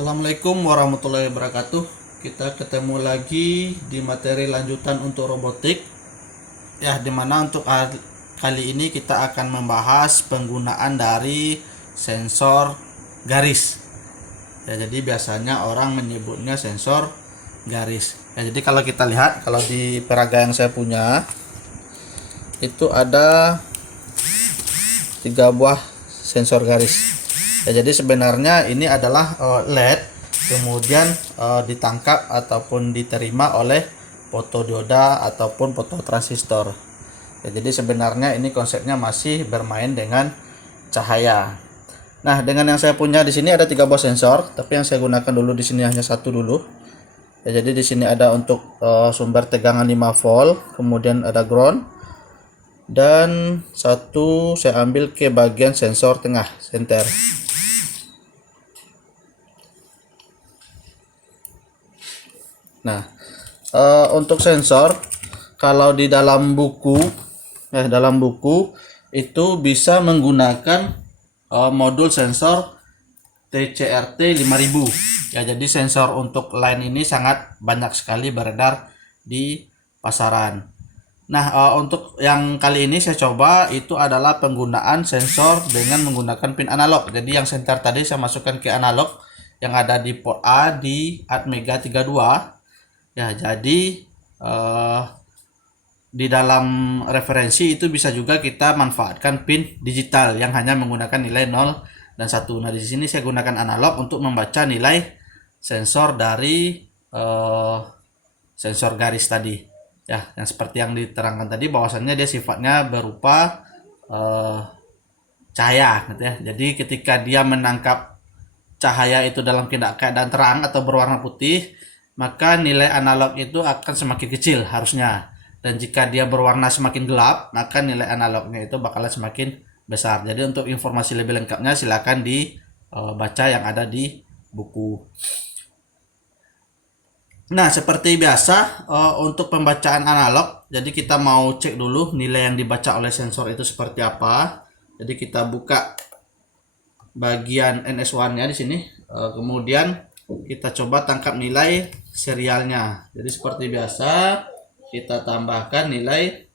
Assalamualaikum warahmatullahi wabarakatuh. Kita ketemu lagi di materi lanjutan untuk robotik. Ya, dimana untuk kali ini kita akan membahas penggunaan dari sensor garis. Ya, jadi biasanya orang menyebutnya sensor garis. Ya, jadi kalau kita lihat, kalau di peraga yang saya punya itu ada 3 buah sensor garis. Ya, jadi sebenarnya ini adalah LED kemudian ditangkap ataupun diterima oleh fotodioda ataupun fototransistor. Ya, jadi sebenarnya ini konsepnya masih bermain dengan cahaya. Nah, dengan yang saya punya di sini ada 3 buah sensor, tapi yang saya gunakan dulu di sini hanya satu dulu. Ya, jadi di sini ada untuk sumber tegangan 5 volt, kemudian ada ground, dan satu saya ambil ke bagian sensor tengah senter. Nah, untuk sensor, kalau di dalam buku itu bisa menggunakan modul sensor TCRT 5000. Ya, jadi sensor untuk line ini sangat banyak sekali beredar di pasaran. Nah, untuk yang kali ini saya coba itu adalah penggunaan sensor dengan menggunakan pin analog. Jadi yang senter tadi saya masukkan ke analog yang ada di port A di Atmega 32. Ya, jadi di dalam referensi itu bisa juga kita manfaatkan pin digital yang hanya menggunakan nilai 0 dan 1. Nah, di sini saya gunakan analog untuk membaca nilai sensor dari sensor garis tadi. Ya, yang seperti yang diterangkan tadi bahwasannya dia sifatnya berupa cahaya gitu ya. Jadi ketika dia menangkap cahaya itu dalam keadaan terang atau berwarna putih, maka nilai analog itu akan semakin kecil harusnya. Dan jika dia berwarna semakin gelap, maka nilai analognya itu bakalan semakin besar. Jadi untuk informasi lebih lengkapnya silakan dibaca yang ada di buku. Nah, seperti biasa untuk pembacaan analog, jadi kita mau cek dulu nilai yang dibaca oleh sensor itu seperti apa. Jadi kita buka bagian NS1-nya di sini. Kemudian kita coba tangkap nilai serialnya. Jadi seperti biasa kita tambahkan nilai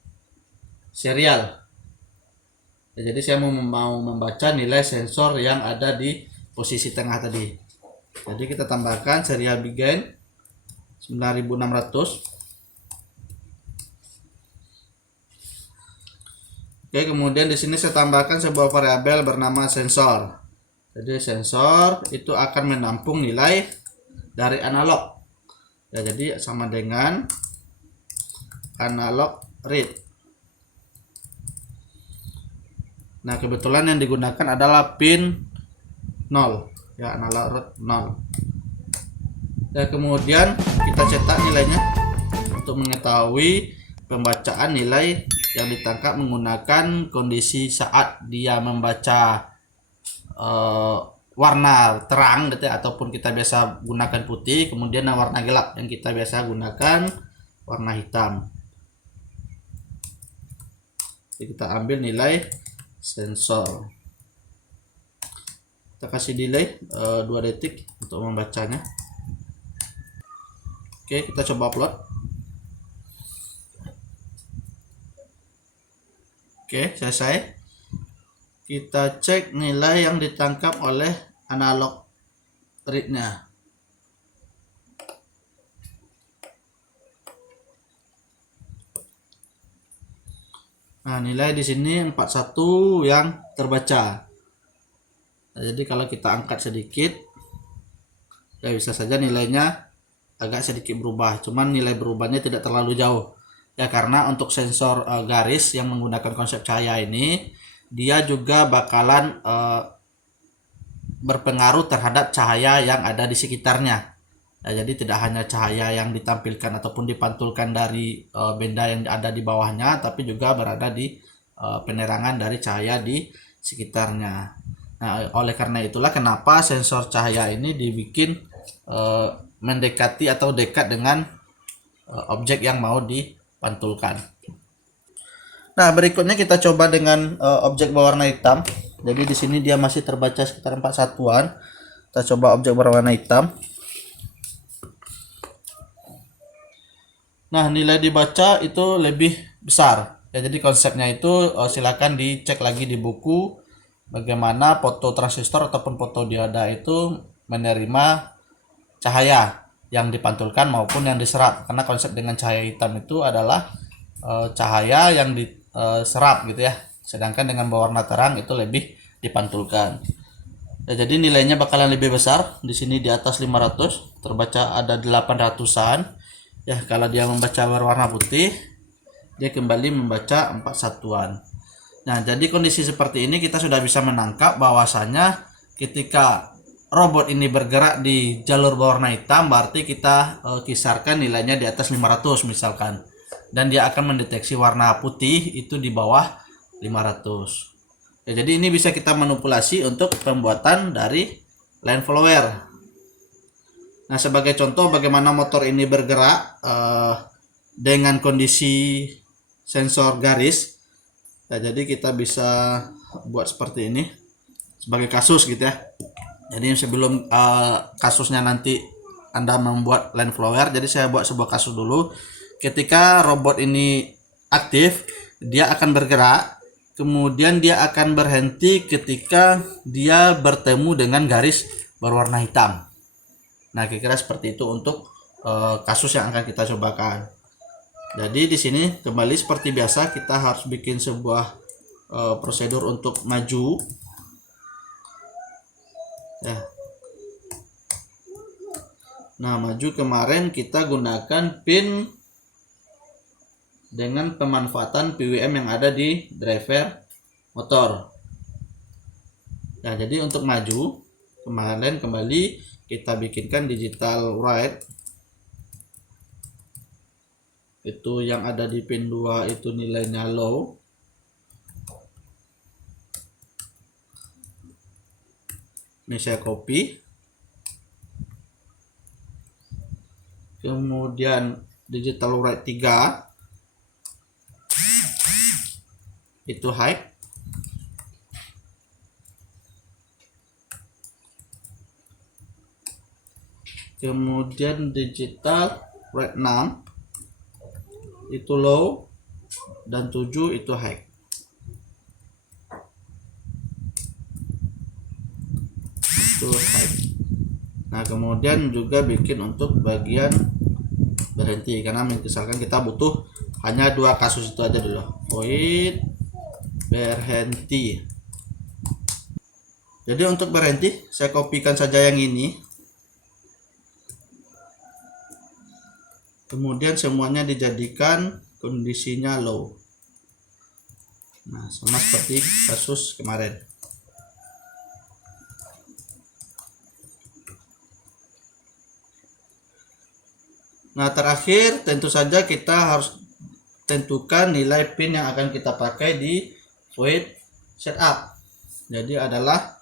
serial. Ya, jadi saya mau membaca nilai sensor yang ada di posisi tengah tadi. Jadi kita tambahkan serial begin 9600. Oke, kemudian di sini saya tambahkan sebuah variabel bernama sensor. Jadi sensor itu akan menampung nilai dari analog. Ya, jadi sama dengan analog read. Nah, kebetulan yang digunakan adalah pin 0. Ya, analog read 0. Ya, kemudian kita cetak nilainya untuk mengetahui pembacaan nilai yang ditangkap menggunakan kondisi saat dia membaca warna terang gitu ya, ataupun kita biasa gunakan putih, kemudian warna gelap yang kita biasa gunakan warna hitam. Jadi kita ambil nilai sensor, kita kasih delay 2 detik untuk membacanya. Oke, kita coba upload. Oke, selesai. Kita cek nilai yang ditangkap oleh analog read-nya. Nah, nilai di sini 41 yang terbaca. Nah, jadi kalau kita angkat sedikit, ya bisa saja nilainya agak sedikit berubah. Cuman nilai berubahnya tidak terlalu jauh. Ya, karena untuk sensor garis yang menggunakan konsep cahaya ini, dia juga bakalan berpengaruh terhadap cahaya yang ada di sekitarnya. Ya, jadi tidak hanya cahaya yang ditampilkan ataupun dipantulkan dari benda yang ada di bawahnya, tapi juga berada di penerangan dari cahaya di sekitarnya. Nah, oleh karena itulah kenapa sensor cahaya ini dibikin mendekati atau dekat dengan objek yang mau dipantulkan. Nah, berikutnya kita coba dengan objek berwarna hitam. Jadi di sini dia masih terbaca sekitar 4 satuan. Kita coba objek berwarna hitam. Nah, nilai dibaca itu lebih besar. Ya, jadi konsepnya itu silakan dicek lagi di buku bagaimana foto transistor ataupun fotodioda itu menerima cahaya yang dipantulkan maupun yang diserap. Karena konsep dengan cahaya hitam itu adalah cahaya yang diserap gitu ya. Sedangkan dengan berwarna terang itu lebih dipantulkan. Ya, jadi nilainya bakalan lebih besar. Di sini di atas 500, terbaca ada 800-an. Ya, kalau dia membaca berwarna putih, dia kembali membaca 4 satuan. Nah, jadi kondisi seperti ini kita sudah bisa menangkap bahwasanya ketika robot ini bergerak di jalur berwarna hitam, berarti kita kisarkan nilainya di atas 500 misalkan. Dan dia akan mendeteksi warna putih itu di bawah 500. Ya, jadi ini bisa kita manipulasi untuk pembuatan dari line follower. Nah, sebagai contoh bagaimana motor ini bergerak dengan kondisi sensor garis. Ya, jadi kita bisa buat seperti ini sebagai kasus gitu ya. Jadi sebelum kasusnya nanti Anda membuat line follower, jadi saya buat sebuah kasus dulu. Ketika robot ini aktif, dia akan bergerak. Kemudian dia akan berhenti ketika dia bertemu dengan garis berwarna hitam. Nah, kira-kira seperti itu untuk kasus yang akan kita cobakan. Jadi di sini kembali seperti biasa kita harus bikin sebuah prosedur untuk maju. Ya. Nah, maju kemarin kita gunakan pin dengan pemanfaatan PWM yang ada di driver motor. Nah, jadi untuk maju kemarin kembali kita bikinkan digital write. Itu yang ada di pin 2 itu nilainya low. Ini saya copy. Kemudian digital write 3 itu high. Kemudian digital write 6 itu low dan 7 itu high. Itu high. Nah, kemudian juga bikin untuk bagian berhenti, karena misalkan kita butuh hanya 2 kasus itu aja dulu. Void berhenti. Jadi untuk berhenti saya kopikan saja yang ini. Kemudian semuanya dijadikan kondisinya low. Nah, sama seperti kasus kemarin. Nah, terakhir tentu saja kita harus tentukan nilai pin yang akan kita pakai di void setup. Jadi adalah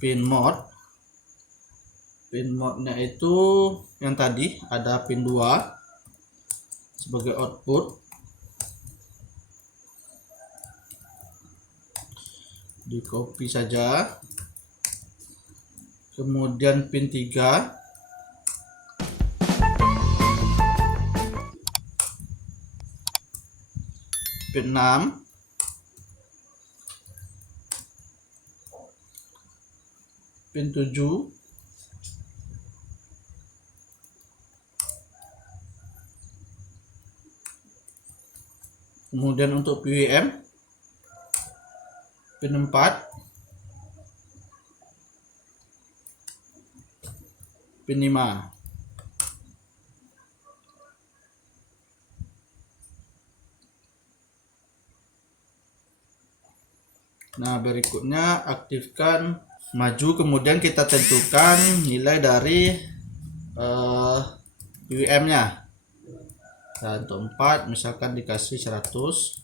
pin mode. Pin mode-nya itu yang tadi ada pin 2 sebagai output. Di copy saja. Kemudian pin 3 pin 6 pin 7 kemudian untuk PWM pin 4 pin 5. Nah, berikutnya aktifkan maju, kemudian kita tentukan nilai dari PWM-nya. Nah, untuk 4 misalkan dikasih 100.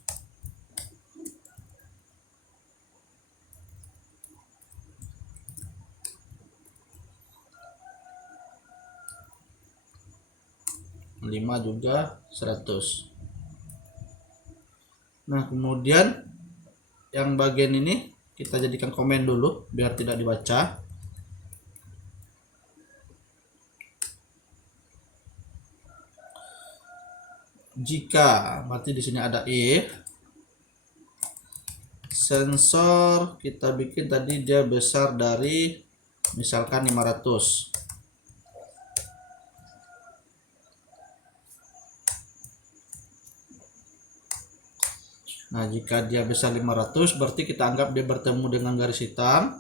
Lima juga 100. Nah, kemudian yang bagian ini kita jadikan komen dulu biar tidak dibaca. Jika berarti di sini ada if sensor kita bikin tadi dia besar dari misalkan 500. Nah, jika dia besar 500 berarti kita anggap dia bertemu dengan garis hitam,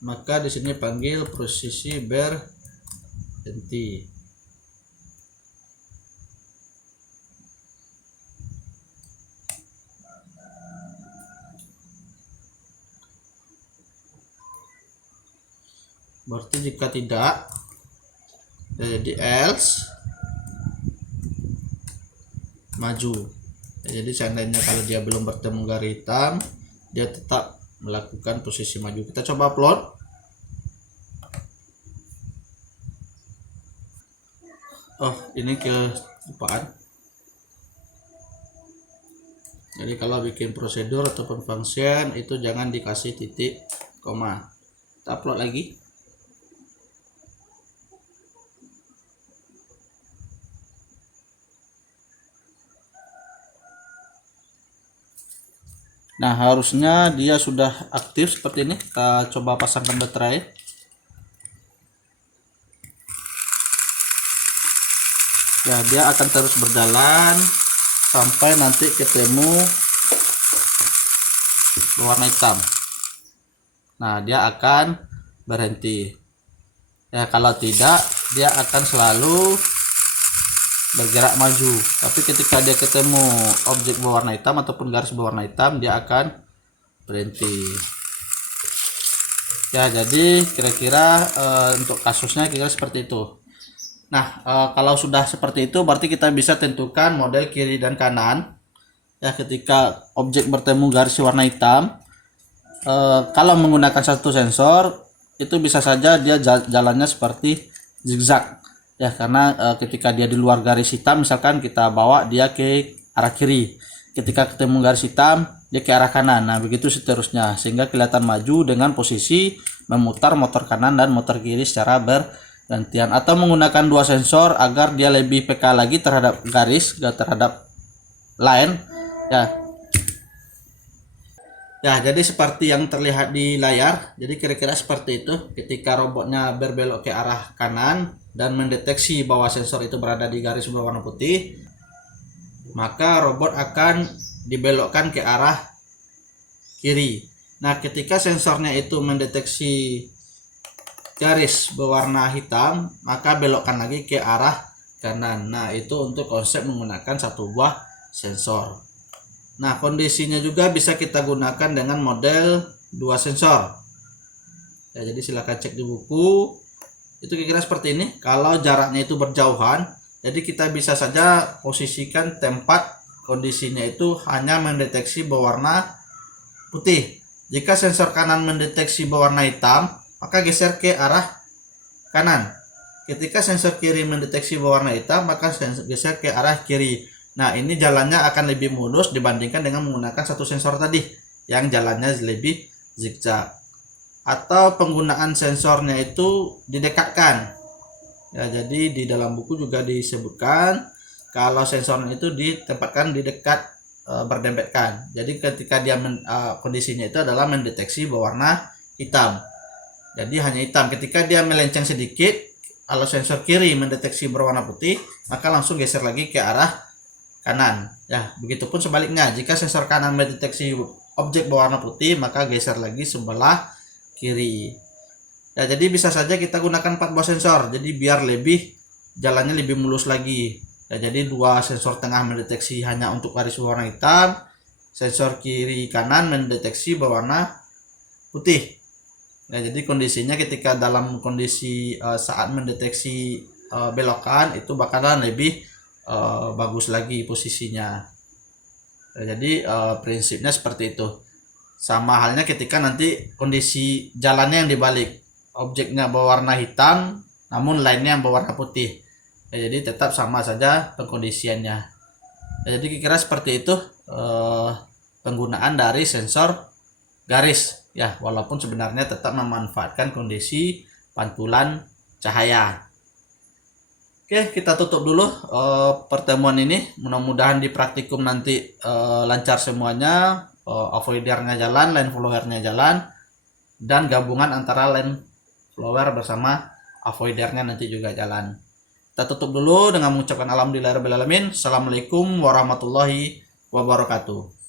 maka di sini panggil posisi berhenti. Berarti jika tidak, jadi else maju. Jadi seandainya kalau dia belum bertemu garis hitam, dia tetap melakukan posisi maju. Kita coba upload. Oh, ini kelupaan. Jadi kalau bikin prosedur ataupun function itu jangan dikasih titik koma. Kita upload lagi. Nah, harusnya dia sudah aktif seperti ini. Kita coba pasangkan baterai. Ya, dia akan terus berjalan sampai nanti ketemu berwarna hitam. Nah, dia akan berhenti. Ya, kalau tidak, dia akan selalu bergerak maju. Tapi ketika dia ketemu objek berwarna hitam ataupun garis berwarna hitam, dia akan berhenti. Ya, jadi kira-kira untuk kasusnya kira seperti itu. Nah, kalau sudah seperti itu berarti kita bisa tentukan model kiri dan kanan. Ya, ketika objek bertemu garis warna hitam, kalau menggunakan satu sensor itu bisa saja dia jalannya seperti zigzag. Ya, karena ketika dia di luar garis hitam, misalkan kita bawa dia ke arah kiri, ketika ketemu garis hitam dia ke arah kanan. Nah, begitu seterusnya sehingga kelihatan maju dengan posisi memutar motor kanan dan motor kiri secara bergantian, atau menggunakan dua sensor agar dia lebih peka lagi terhadap garis, terhadap line. Ya, jadi seperti yang terlihat di layar. Jadi kira-kira seperti itu. Ketika robotnya berbelok ke arah kanan dan mendeteksi bahwa sensor itu berada di garis berwarna putih, maka robot akan dibelokkan ke arah kiri. Nah, ketika sensornya itu mendeteksi garis berwarna hitam, maka belokkan lagi ke arah kanan. Nah, itu untuk konsep menggunakan satu buah sensor. Nah, kondisinya juga bisa kita gunakan dengan model dua sensor. Ya, jadi silakan cek di buku. Itu kira-kira seperti ini. Kalau jaraknya itu berjauhan, jadi kita bisa saja posisikan tempat kondisinya itu hanya mendeteksi berwarna putih. Jika sensor kanan mendeteksi berwarna hitam, maka geser ke arah kanan. Ketika sensor kiri mendeteksi berwarna hitam, maka geser ke arah kiri. Nah, ini jalannya akan lebih mulus dibandingkan dengan menggunakan satu sensor tadi yang jalannya lebih zigzag. Atau penggunaan sensornya itu didekatkan. Ya, jadi di dalam buku juga disebutkan kalau sensornya itu ditempatkan di dekat berdempetkan. Jadi ketika dia kondisinya itu adalah mendeteksi berwarna hitam. Jadi hanya hitam. Ketika dia melenceng sedikit, kalau sensor kiri mendeteksi berwarna putih, maka langsung geser lagi ke arah kanan. Ya, begitupun sebaliknya, jika sensor kanan mendeteksi objek berwarna putih, maka geser lagi sebelah kiri. Ya, jadi bisa saja kita gunakan 4 buah sensor, jadi biar lebih jalannya lebih mulus lagi. Ya, jadi dua sensor tengah mendeteksi hanya untuk garis berwarna hitam, sensor kiri kanan mendeteksi berwarna putih. Ya, jadi kondisinya ketika dalam kondisi saat mendeteksi belokan itu bakalan lebih bagus lagi posisinya. Jadi prinsipnya seperti itu. Sama halnya ketika nanti kondisi jalannya yang dibalik, objeknya berwarna hitam namun lainnya yang berwarna putih. Jadi tetap sama saja pengkondisiannya. Jadi kira-kira seperti itu penggunaan dari sensor garis. Ya, walaupun sebenarnya tetap memanfaatkan kondisi pantulan cahaya. Oke, kita tutup dulu pertemuan ini. Mudah-mudahan di praktikum nanti lancar semuanya. Avoidernya jalan, line followernya jalan, dan gabungan antara line follower bersama avoidernya nanti juga jalan. Kita tutup dulu dengan mengucapkan alhamdulillahirabbil alamin. Assalamualaikum warahmatullahi wabarakatuh.